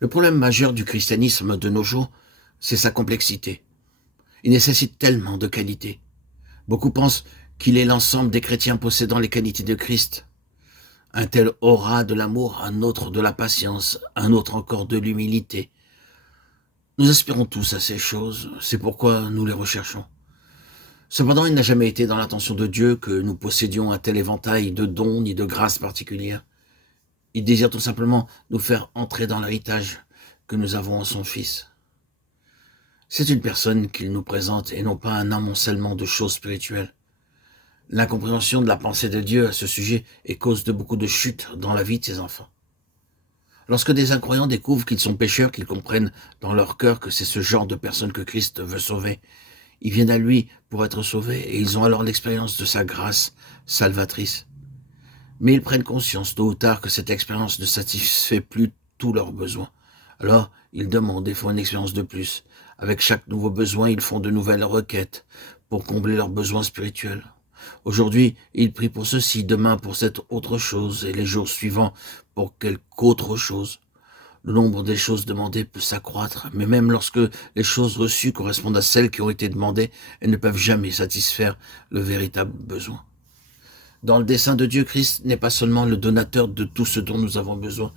Le problème majeur du christianisme de nos jours, c'est sa complexité. Il nécessite tellement de qualités. Beaucoup pensent qu'il est l'ensemble des chrétiens possédant les qualités de Christ. Un tel aura de l'amour, un autre de la patience, un autre encore de l'humilité. Nous aspirons tous à ces choses, c'est pourquoi nous les recherchons. Cependant, il n'a jamais été dans l'intention de Dieu que nous possédions un tel éventail de dons ni de grâces particulières. Il désire tout simplement nous faire entrer dans l'héritage que nous avons en son Fils. C'est une personne qu'il nous présente et non pas un amoncellement de choses spirituelles. L'incompréhension de la pensée de Dieu à ce sujet est cause de beaucoup de chutes dans la vie de ses enfants. Lorsque des incroyants découvrent qu'ils sont pécheurs, qu'ils comprennent dans leur cœur que c'est ce genre de personnes que Christ veut sauver, ils viennent à lui pour être sauvés et ils ont alors l'expérience de sa grâce salvatrice. Mais ils prennent conscience tôt ou tard que cette expérience ne satisfait plus tous leurs besoins. Alors, ils demandent et font une expérience de plus. Avec chaque nouveau besoin, ils font de nouvelles requêtes pour combler leurs besoins spirituels. Aujourd'hui, ils prient pour ceci, demain pour cette autre chose, et les jours suivants pour quelque autre chose. Le nombre des choses demandées peut s'accroître, mais même lorsque les choses reçues correspondent à celles qui ont été demandées, elles ne peuvent jamais satisfaire le véritable besoin. Dans le dessein de Dieu, Christ n'est pas seulement le donateur de tout ce dont nous avons besoin,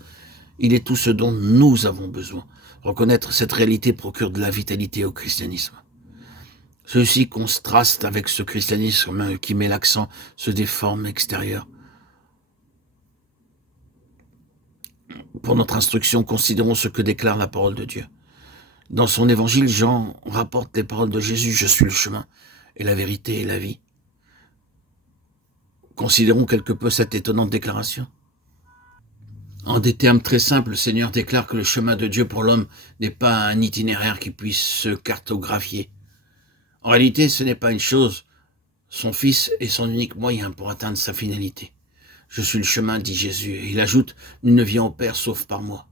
il est tout ce dont nous avons besoin. Reconnaître cette réalité procure de la vitalité au christianisme. Ceci contraste avec ce christianisme qui met l'accent sur des formes extérieures. Pour notre instruction, considérons ce que déclare la parole de Dieu. Dans son évangile, Jean rapporte les paroles de Jésus, « Je suis le chemin et la vérité et la vie ». Considérons quelque peu cette étonnante déclaration. En des termes très simples, le Seigneur déclare que le chemin de Dieu pour l'homme n'est pas un itinéraire qui puisse se cartographier. En réalité, ce n'est pas une chose. Son Fils est son unique moyen pour atteindre sa finalité. « Je suis le chemin », dit Jésus, et il ajoute « Nul ne vient au Père sauf par moi ».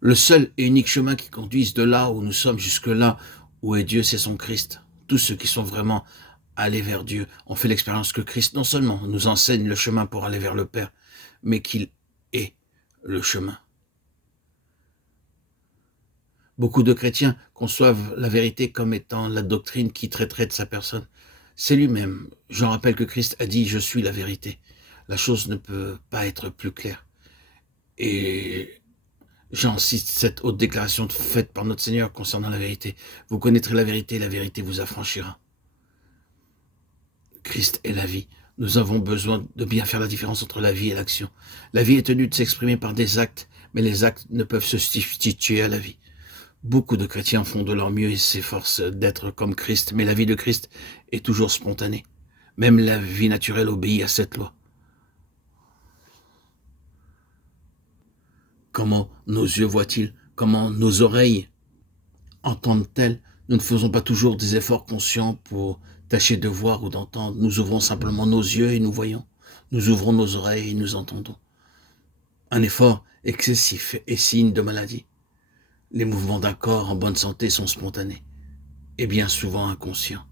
Le seul et unique chemin qui conduise de là où nous sommes jusque là où est Dieu, c'est son Christ. Tous ceux qui sont vraiment allés vers Dieu ont fait l'expérience que Christ non seulement nous enseigne le chemin pour aller vers le Père, mais qu'il est le chemin. Beaucoup de chrétiens conçoivent la vérité comme étant la doctrine qui traiterait de sa personne. C'est lui-même. Jean rappelle que Christ a dit « Je suis la vérité ». La chose ne peut pas être plus claire. Et Jean cite cette haute déclaration faite par notre Seigneur concernant la vérité. Vous connaîtrez la vérité vous affranchira. Christ est la vie. Nous avons besoin de bien faire la différence entre la vie et l'action. La vie est tenue de s'exprimer par des actes, mais les actes ne peuvent se substituer à la vie. Beaucoup de chrétiens font de leur mieux et s'efforcent d'être comme Christ, mais la vie de Christ est toujours spontanée. Même la vie naturelle obéit à cette loi. Comment nos yeux voient-ils? Comment nos oreilles entendent-elles? Nous ne faisons pas toujours des efforts conscients pour tâcher de voir ou d'entendre. Nous ouvrons simplement nos yeux et nous voyons. Nous ouvrons nos oreilles et nous entendons. Un effort excessif est signe de maladie. Les mouvements d'un corps en bonne santé sont spontanés et bien souvent inconscients.